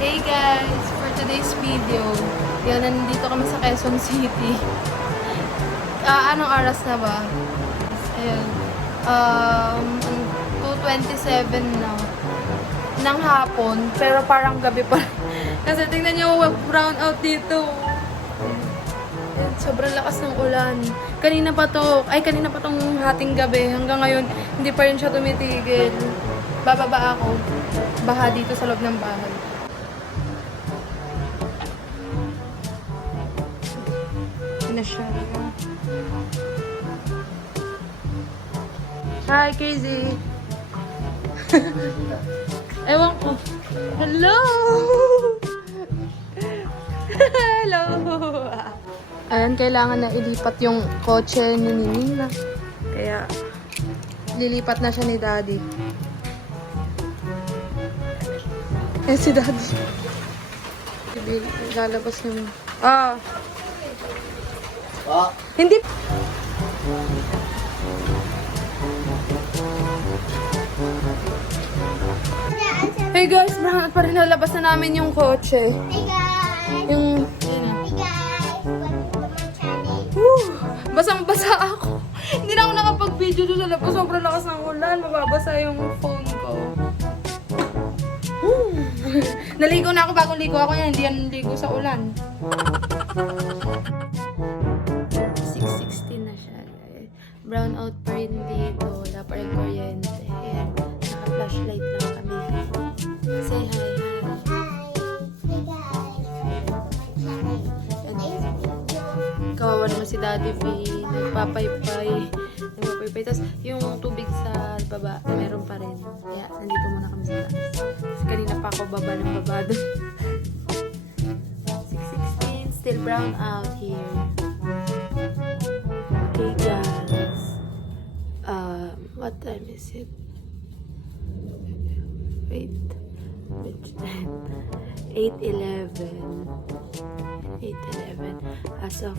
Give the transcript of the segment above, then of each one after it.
Hey guys! For today's video, yun, nandito kami sa Quezon City. Anong oras na ba? Ayun. 2:27 na ng hapon, pero parang gabi pa rin. Kasi tingnan nyo, brown out dito. Ayun, sobrang lakas ng ulan. Kanina pa tong hating gabi. Hanggang ngayon, hindi pa rin siya tumitigil. Bababa ako. Baha dito sa loob ng bahay. Na siya. Hi, Crazy! Ewan ko. Hello! Hello! Ayan, kailangan na ilipat yung kotse ni Nina. Kaya, lilipat na siya ni Daddy. Si Daddy. Lalabas yung... Hindi... Hey guys, pa rin nalabas na namin yung kotse. Hey guys! Yung... Hey guys! Welcome to my channel. Basang-basa ako. Hindi na ako nakapag-video doon sa labas. Sobrang lakas ng ulan. Mababasa yung phone ko. Naligo na ako. Bagong ligo ako yan. Hindi yan ligo sa ulan. 6:16 na siya. Brown out pa rin dito. Wala pa rin kuryente. Naka-flashlight lang kami. Say hi. Hey guys! Welcome to my channel. Today's video. Kawawa naman si Daddy V. Nagpapaypay. Tapos yung tubig sa baba, meron pa rin. Kaya nandito muna kami sa taas. Kasi kanina pa ako baba ng baba doon. 6:16. Still brown out here. Okay guys. What time is it? Wait. 8:11. As of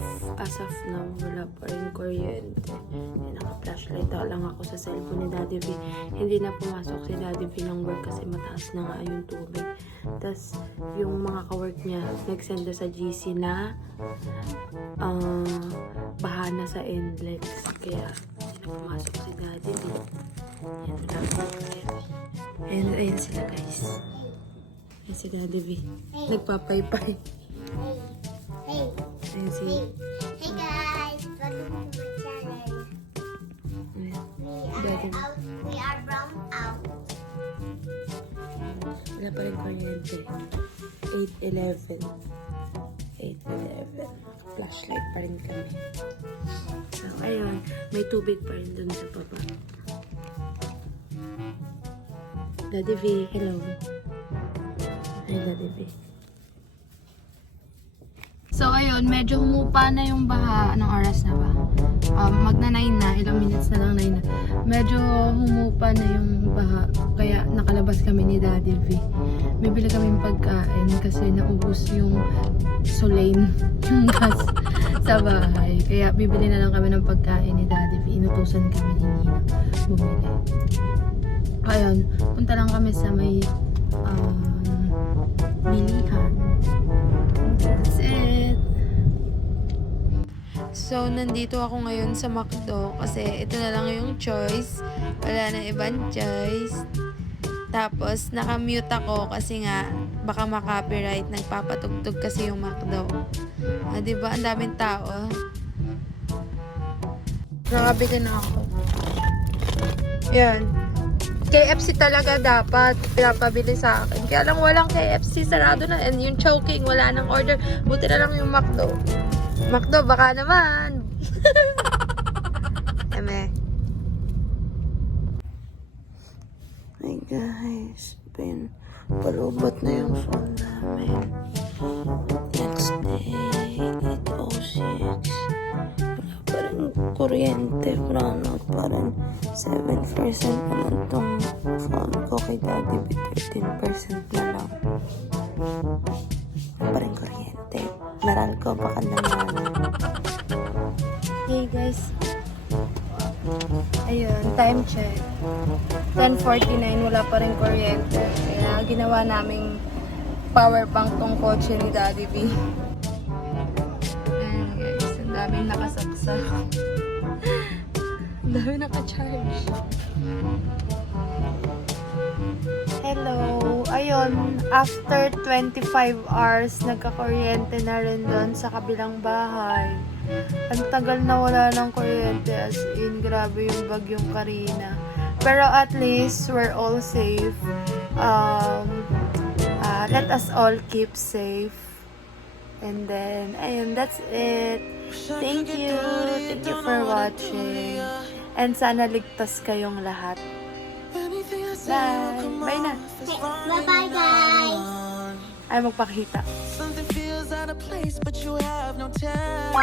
now, wala pa rin kuryente. Naka-flashlight lang ako sa cellphone ni Daddy V. Hindi na pumasok si Daddy V ng work kasi mataas na nga yung tubig. Tapos, yung mga ka-work niya, nag-send na sa GC na baha na sa NLEX. Kaya, hindi na pumasok si Daddy V. Yan lang. Ayan sila guys. Ayan si Daddy V. Nagpapaypay. Hey! Ayan si... Hey guys! Welcome to my channel. We are brown out. Wala pa rin kuryente. 8:11. Flashlight pa rin kami. So, ayun. May tubig pa rin dun sa baba. Daddy V, hello. Hi, Daddy V. So, ayun. Medyo humupa na yung baha. Anong oras na ba? Magna-9 na. Ilang minutes na lang 9 na. Medyo humupa na yung baha. Kaya nakalabas kami ni Daddy V. Bibili kaming pagkain kasi naubos yung Solane, yung gas sa bahay. Kaya bibili na lang kami ng pagkain ni Daddy V. Inutusan kami ni Nina bumili. Ayun. Punta lang kami sa may bilihan. That's it. So, nandito ako ngayon sa McDo kasi ito na lang yung choice. Wala na ibang choice. Tapos, nakamute ako kasi nga baka makopyright. Nagpapatugtog kasi yung McDo. Diba? Ang daming tao. Nakabili na ako. Yan. KFC talaga dapat pinapabili sa akin. Kaya lang walang KFC, sarado na. And yung Chowking, wala nang order. Buti na lang yung McDo. McDo, baka naman. Eme. Hi guys. Palubot na yung phone namin. Next day, 8:06. Wala pa rin kuryente. Brown out pa rin. 7% naman tong phone ko kay Daddy B. 13% na lang. Wala pa rin kuryente. Meral ko baka naman. Hey guys. Ayun, time check. 10:49, wala pa rin kuryente. Kaya ginawa naming power bank tong kotse ni Daddy V. Ayan guys, ang daming nakasaksak. Ang daming nakacharge. Hello! Ayun, after 25 hours, nagka-kuryente na rin doon sa kabilang bahay. Ang tagal na wala ng kuryente, as in, grabe yung bagyong Karina. Pero at least, we're all safe. Let us all keep safe. And then, ayun, that's it. Thank you for watching. And sana ligtas kayong lahat. Bye! Bye na! Bye-bye, guys. Ay, magpakita. Something feels out of place, but you have no time.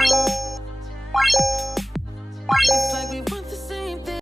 It's like we want the same thing.